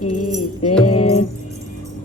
કી જય।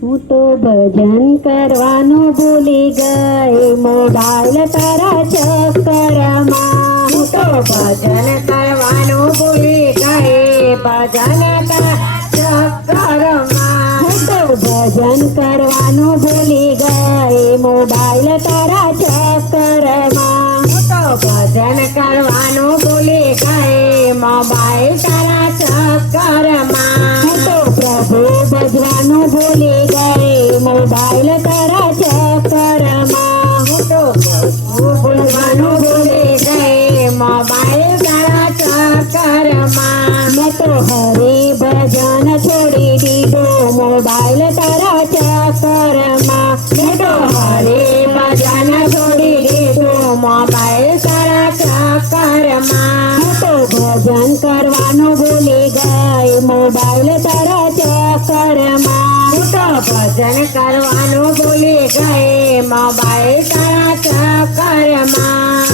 હું તો ભજન કરવાનું ભૂલી ગઈ મોબાઈલ તારા ચક્કરમાં। હું તો ભજન કરવાનું ભૂલી ગઈ ભજન તારા ચક્કરમાં। હું તો ભજન કરવાનું ભૂલી ગઈ મોબાઈલ તારા ચક્કરમાં। હું તો ભજન કરવાનું ભૂલી ગઈ મોબાઈલ તારા ચક્કરમાં। હું તો પ્રભુ ભજવાનું ભૂલી ગઈ મોબાઈલ તારા ચક્કરમાં। હું તો પ્રભુ ભજવાનું ભૂલી ગઈ મોબાઈલ તારા ચક્કરમાં। મેં તો હરે ભજન છોડી દીધું મોબાઈલ તારા ચક્કરમાં। મેં તો હરે ભજન છોડી દીધું મોબાઈલ તારા ચક્કરમાં। હું તો ભજન કરવાનું ભૂલી ગઈ મોબાઈલ તારા ચક્કરમાં। હું તો ભજન કરવાનું ભૂલી ગઈ મોબાઈલ તારા ચક્કરમાં।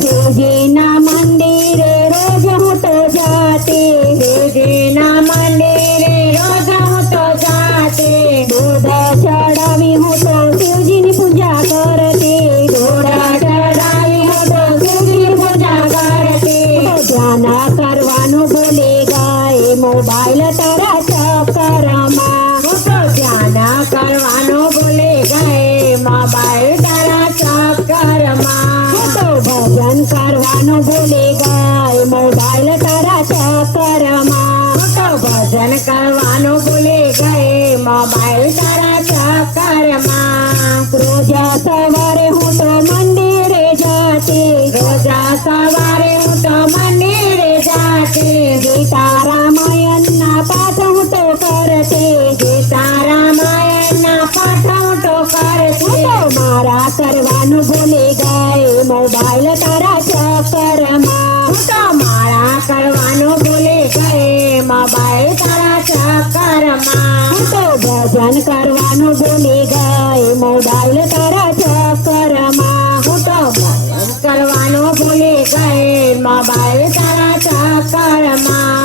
શિવજીના મંદિરે રોજ હું તો જાતી શિવજીના મંદિરે રોજ હું તો જાતી। દૂધ ચડાવી હું તો શિવજીની પૂજા કરતી દૂધ ચડાવી હું તો શિવજીની પૂજા કરતી। ધ્યાન કરવાનું ભૂલી ગઈ મોબાઈલ તારા ચક્કરમાં। હું તો ધ્યાન કરવાનું ભૂલી ગઈ મોબાઈલ તારા ચક્કરમાં। હું તો ભજન કરવાનું ભૂલી ગઈ મોબાઈલ તારા ચક્કરમાં। હું તો ભજન કરવાનું ભૂલી ગઈ મોબાઈલ તારા ચક્કરમાં। રોજ સવારે હું તો મંદિરે જાતી રોજ સવારે હું તો મંદિરે જાતી। ગીતા રામાયણના પાઠ હું તો કરતી ગીતા રામાયણના પાઠ હું તો કરતી। હું તો મારા કરવાનું ભૂલી ગઈ મોબાઈલ તારા ચક્કરમાં। હું તો મારા કરવાનું ભૂલી ગઈ મોબાઈલ તારા ચક્કરમાં। હું તો ભજન કરવાનું ભૂલી ગઈ મોબાઈલ તારા ચક્કરમાં। હું તો ભજન કરવાનું ભૂલી ગઈ મોબાઈલ તારા ચક્કરમાં।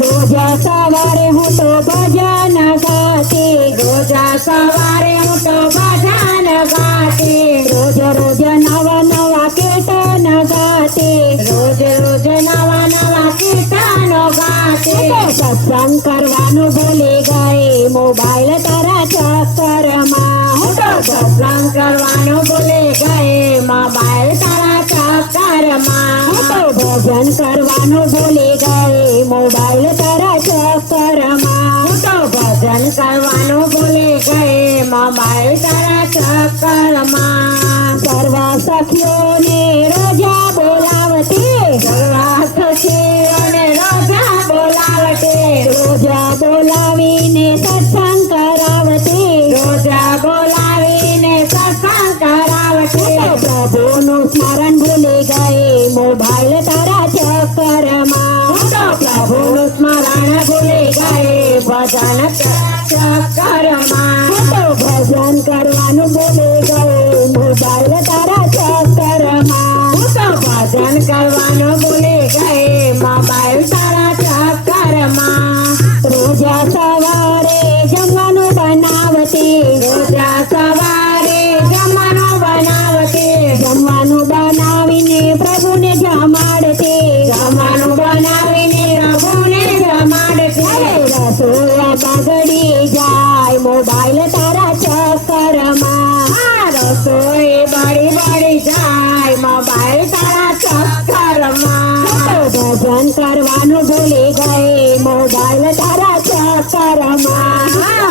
રોજ સવારે હું તો ભજન ગાતી રોજ સવારે હું તો ભજન ગાતી। રોજ રોજ નવા નવા કીર્તન ગાતી રોજ રોજ નવા નવા કીર્તનો ગાતી। સત્સંગ કરવાનું ભૂલી ગઈ મોબાઈલ તારા ચક્કરમાં। હું તો સત્સંગ કરવાનું ભૂલી ગઈ મોબાઈલ તારા ચક્કરમાં। હું તો ભજન કરવાનું ભૂલી ગઈ મોબાઈલ તારા ચક્કરમાં। હું તો ભજન કરવાનું ભૂલી ગઈ મોબાઈલ તારા ચક્કરમાં। સર્વ સખીઓને રોજા બોલાવતી સર્વ સખીઓને રોજા બોલાવતી રોજા બોલાવીને સત્સંગ કરાવતી રોજા બોલાવીને સત્સંગ કરાવતી। પ્રભુનું સ્મરણ ભૂલી ગઈ મોબાઈલ તારા ચક્કરમાં। હું તો પ્રભુનું સ્મરણ ભૂલી ગઈ ભજન ચક્કરમાં। હું તો ભજન કરવાનું ભૂલી ગઈ મોબાઈલ તારા ચક્કરમાં। હું તો ભજન કરવાનું ભૂલી ગઈ મોબાઈલ તારા ચક્કરમાં। રોજા સવારે જમવાનું બનાવતી રોજા સવારે જમવાનું બનાવતી જમવાનું બનાવીને પ્રભુને જમાડતી જમવાનું બનાવીને પ્રભુને જમાડતી। રસોઈ બગડી જાય મોબાઈલ તારા ચક્કરમાં। રસોઈ બળી બળી જાય મોબાઈલ તારા ચક્કરમાં। ભજન કરવાનું ભૂલી ગઈ મોબાઈલ તારા ચક્કરમાં।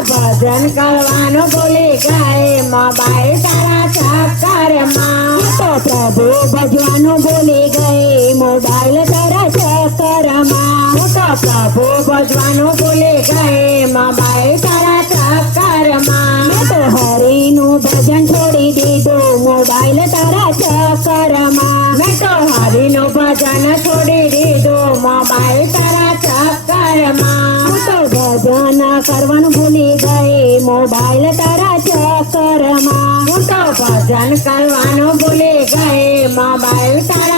ભજન કરવાનું ભૂલી ગઈ મોબાઈલ તારા ચક્કરમાં। તો પ્રભુ ભજવાનું ભૂલી ગઈ મોબાઈલ તારા ચક્કરમાં। હું તો પ્રભુ ભજવાનું ભૂલી ગઈ મોબાઈલ તારા ચક્કરમાં। મેં તો હરિનું ભજન છોડી દીધું મોબાઈલ તારા ચક્કરમાં। મેં તો હરિનું ભજન છોડી દીધું મોબાઈલ તારા ચક્કરમાં। હું તો ભજન કરવાનું ભૂલી ગઈ મોબાઈલ તારા ચક્કરમાં। હું તો ભજન કરવાનું ભૂલી ગઈ મોબાઈલ તારા